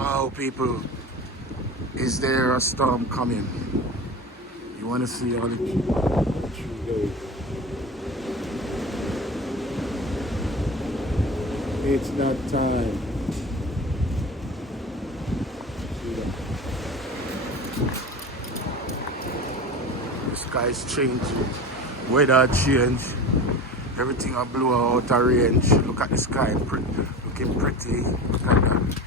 Wow, people, is there a storm coming? You want to see all the tree guys? It's not time. See that? The sky's changing. Weather change. Everything are blue out of range. Look at the sky, looking pretty. Look at that.